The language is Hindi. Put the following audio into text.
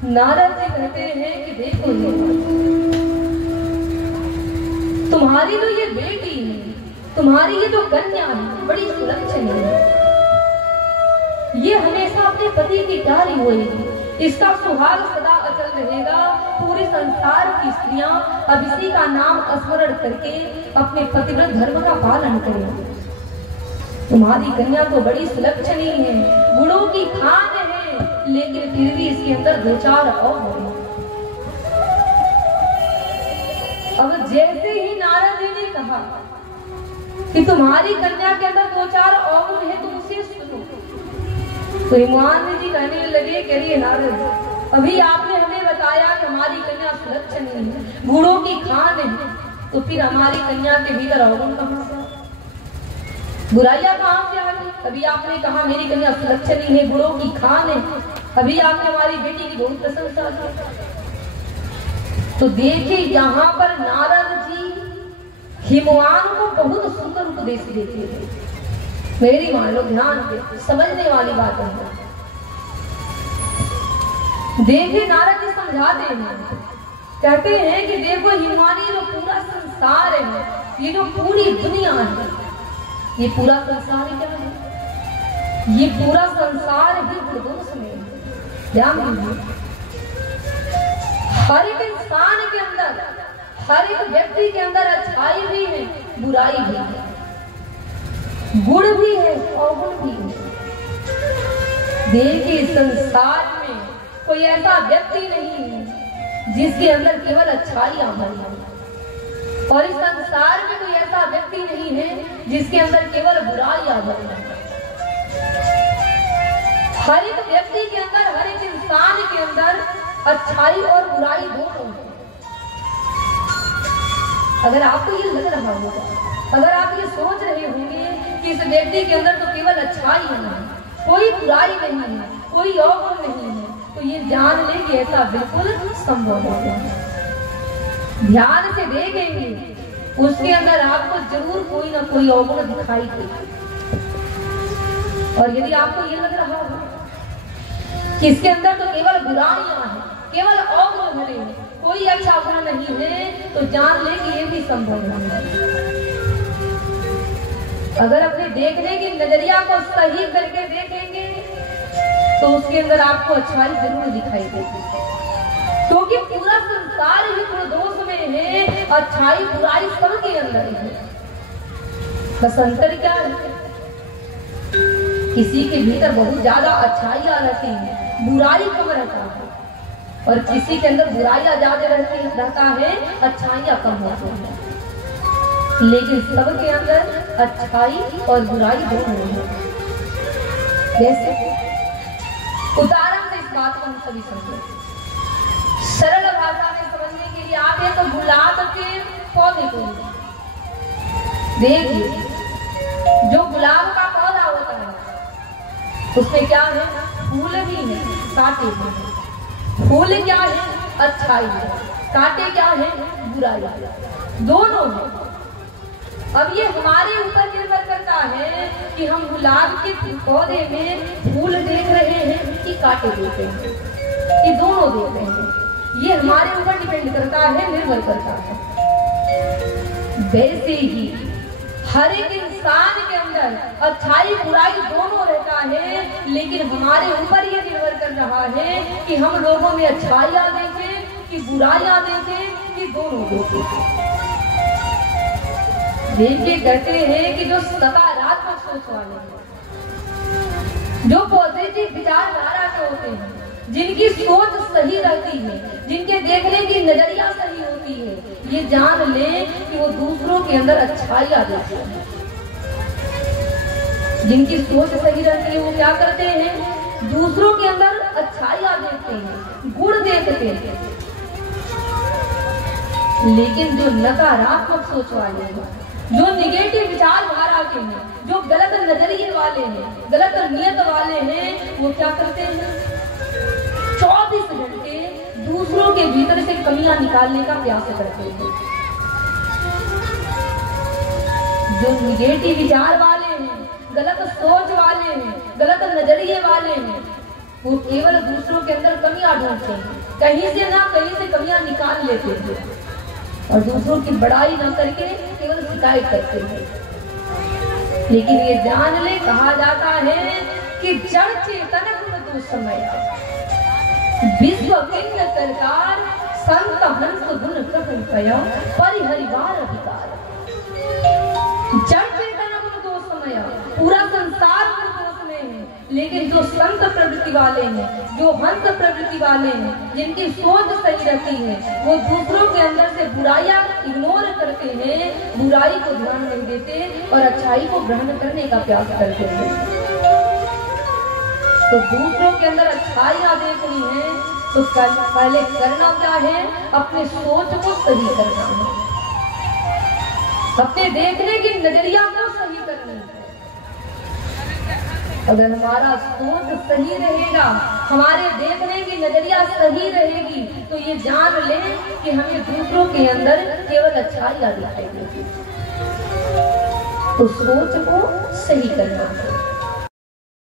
नारद जी कहते हैं कि देखो तुम्हारी तो ये बेटी है, तुम्हारी ये तो कन्या है, बड़ी सुलक्षण है, ये हमेशा अपने पति की प्यारी होगी, इसका सुहाग सदा अचल रहेगा। पूरे संसार की स्त्रियां अब इसी का नाम स्मरण करके अपने पतिव्रत धर्म का पालन करेंगे। तुम्हारी कन्या तो बड़ी सुलक्षणी है, गुणों की खान है, लेकिन फिर भी इसके अंदर दो चार और है। अब जैसे ही नारद जी ने कहा कि तुम्हारी कन्या के अंदर दो चार और है, तुम उसे सुनो, तो हिमवान जी कहने लगे, करिए नारद, अभी आपने हमें बताया कि हमारी कन्या सुलक्षणी है, गुणों की खान है, तो फिर हमारी कन्या के भीतर अवगुण कहां से, बुराइयां कहां से आ गई? अभी आपने कहा मेरी कन्या सुलक्षणी है, गुणों की खान है, अभी आपने हमारी बेटी की बहुत प्रशंसा की। तो देखिए यहाँ पर नारद जी हिमवान को बहुत सुंदर उपदेश देते थे। मेरी मान लो, ध्यान दे, समझने वाली बात है। देखिए नारद जी समझाते हैं, कहते हैं कि देखो हिमवानी जो पूरा संसार है, ये जो पूरी दुनिया है, ये पूरा संसार क्या है? ये पूरा संसार ही गुणदोष में है। ध्यान दीजिए, हर एक इंसान के अंदर, हर एक व्यक्ति के अंदर अच्छाई भी है, बुराई भी है, गुण भी है और गुण भी है। देखिए संसार में कोई ऐसा व्यक्ति नहीं है जिसके अंदर केवल अच्छाइयां भरी है, और इस संसार में कोई ऐसा व्यक्ति नहीं है जिसके अंदर केवल बुराइयां भरी है। हर एक व्यक्ति के अंदर, हर एक इंसान के अंदर अच्छाई और बुराई दोनों है। अगर आपको ये लग रहा होगा, अगर आप ये सोच रहे होंगे कि इस व्यक्ति के अंदर तो केवल अच्छाई है, कोई बुराई नहीं है, कोई अवगुण नहीं है, तो ये जान लें कि ऐसा बिल्कुल संभव होगा। ध्यान से देखेंगे, उसके अंदर आपको जरूर कोई ना कोई अवगुण दिखाई देगा। और यदि आपको ये लग रहा हो कि इसके अंदर तो केवल बुराइयां हैं, केवल अवगुण भरे हैं, कोई अच्छा गुण नहीं है, तो जान ले कि ये भी संभव नहीं है। अगर अपने देखने की नजरिया को सही करके देखेंगे तो उसके अंदर आपको अच्छाई जरूर दिखाई देगी, क्योंकि पूरा संसार ही गुणदोष में है, अच्छाई बुराई सबके अंदर है। बस अंतर क्या है? किसी के भीतर बहुत ज्यादा अच्छाइयां रहती हैं, बुराई कम रहता है, और किसी के अंदर बुराइयां ज्यादा रहता है, अच्छाइयां कम होती है। लेकिन सबके अंदर अच्छाई और बुराई दोनों है। जैसे उदाहरण से इस बात को हम सभी समझे, सरल भाषा में समझने के लिए आप एक गुलाब के पौधे को देखिए, जो गुलाब का पौधा होता है उसमें क्या है? फूल भी है, कांटे भी है। फूल क्या है? अच्छाई है, कांटे क्या है? बुराई है, दोनों है। अब ये हमारे ऊपर निर्भर करता है कि हम गुलाब के पौधे में फूल देख रहे हैं कि कांटे देख रहे हैं, कि दोनों देख रहे हैं। ये हमारे ऊपर डिपेंड करता है, निर्भर करता है। वैसे ही हर एक इंसान के अंदर अच्छाई बुराई दोनों रहता है, लेकिन हमारे ऊपर ये निर्भर कर रहा है कि हम लोगों में अच्छाइयां देखें कि बुराइयां देखें कि दोनों देखें। देखिए कहते हैं कि जो सकारात्मक सोच वाले हैं, जो पॉजिटिव विचारधारा के होते हैं, जिनकी सोच सही रहती है, जिनके देखने की नजरिया सही होती है, ये जान ले कि वो दूसरों के अंदर अच्छाइयां देखते हैं। जिनकी सोच सही रहती है वो क्या करते हैं? दूसरों के अंदर अच्छाइयां देखते हैं, गुण देखते हैं। लेकिन जो नकारात्मक सोच वाले हैं, जो निगेटिव विचारधारा के हैं, जो गलत नजरिए वाले हैं, गलत नियत वाले हैं, वो क्या करते हैं? 24 घंटे दूसरों के भीतर से कमियां निकालने का प्रयास करते हैं। जो निगेटिव विचार वाले हैं, गलत सोच वाले हैं, गलत नजरिए वाले हैं, वो केवल दूसरों के अंदर कमियां कमियां ढूंढते हैं, कहीं से ना कहीं से कमियां निकाल लेते हैं और दूसरों की बड़ाई न करके केवल शिकायत करते हैं। लेकिन ये जान ले, कहा जाता है कि जड़ चेतन गुण दो समय, विश्व किन्न करकार संत हंस गुण कहन कया परिहरिवार अधिकार। जड़ चेतन गुण दो समय, पूरा संसार गुण दोष में है, लेकिन जो संत प्रवृत्ति वाले हैं, जो हंस प्रवृत्ति वाले हैं, जिनकी सोच सही रहती है, वो दूसरों के अंदर से बुराइयां इग्नोर करते हैं, बुराई को ध्यान नहीं देते और अच्छाई को ग्रहण करने का प्रयास करते हैं। तो दूसरों के अंदर अच्छाइयां देखनी है तो पहले करना क्या है, अपने सोच को सही करना है, अपने देखने की नजरिया को सही करनी है। अगर हमारा सोच सही रहेगा, हमारे देखने की नजरिया सही रहेगी, तो ये जान ले कि हमें दूसरों के अंदर केवल अच्छाइयां दिखाई देगी। तो सोच को सही करना है।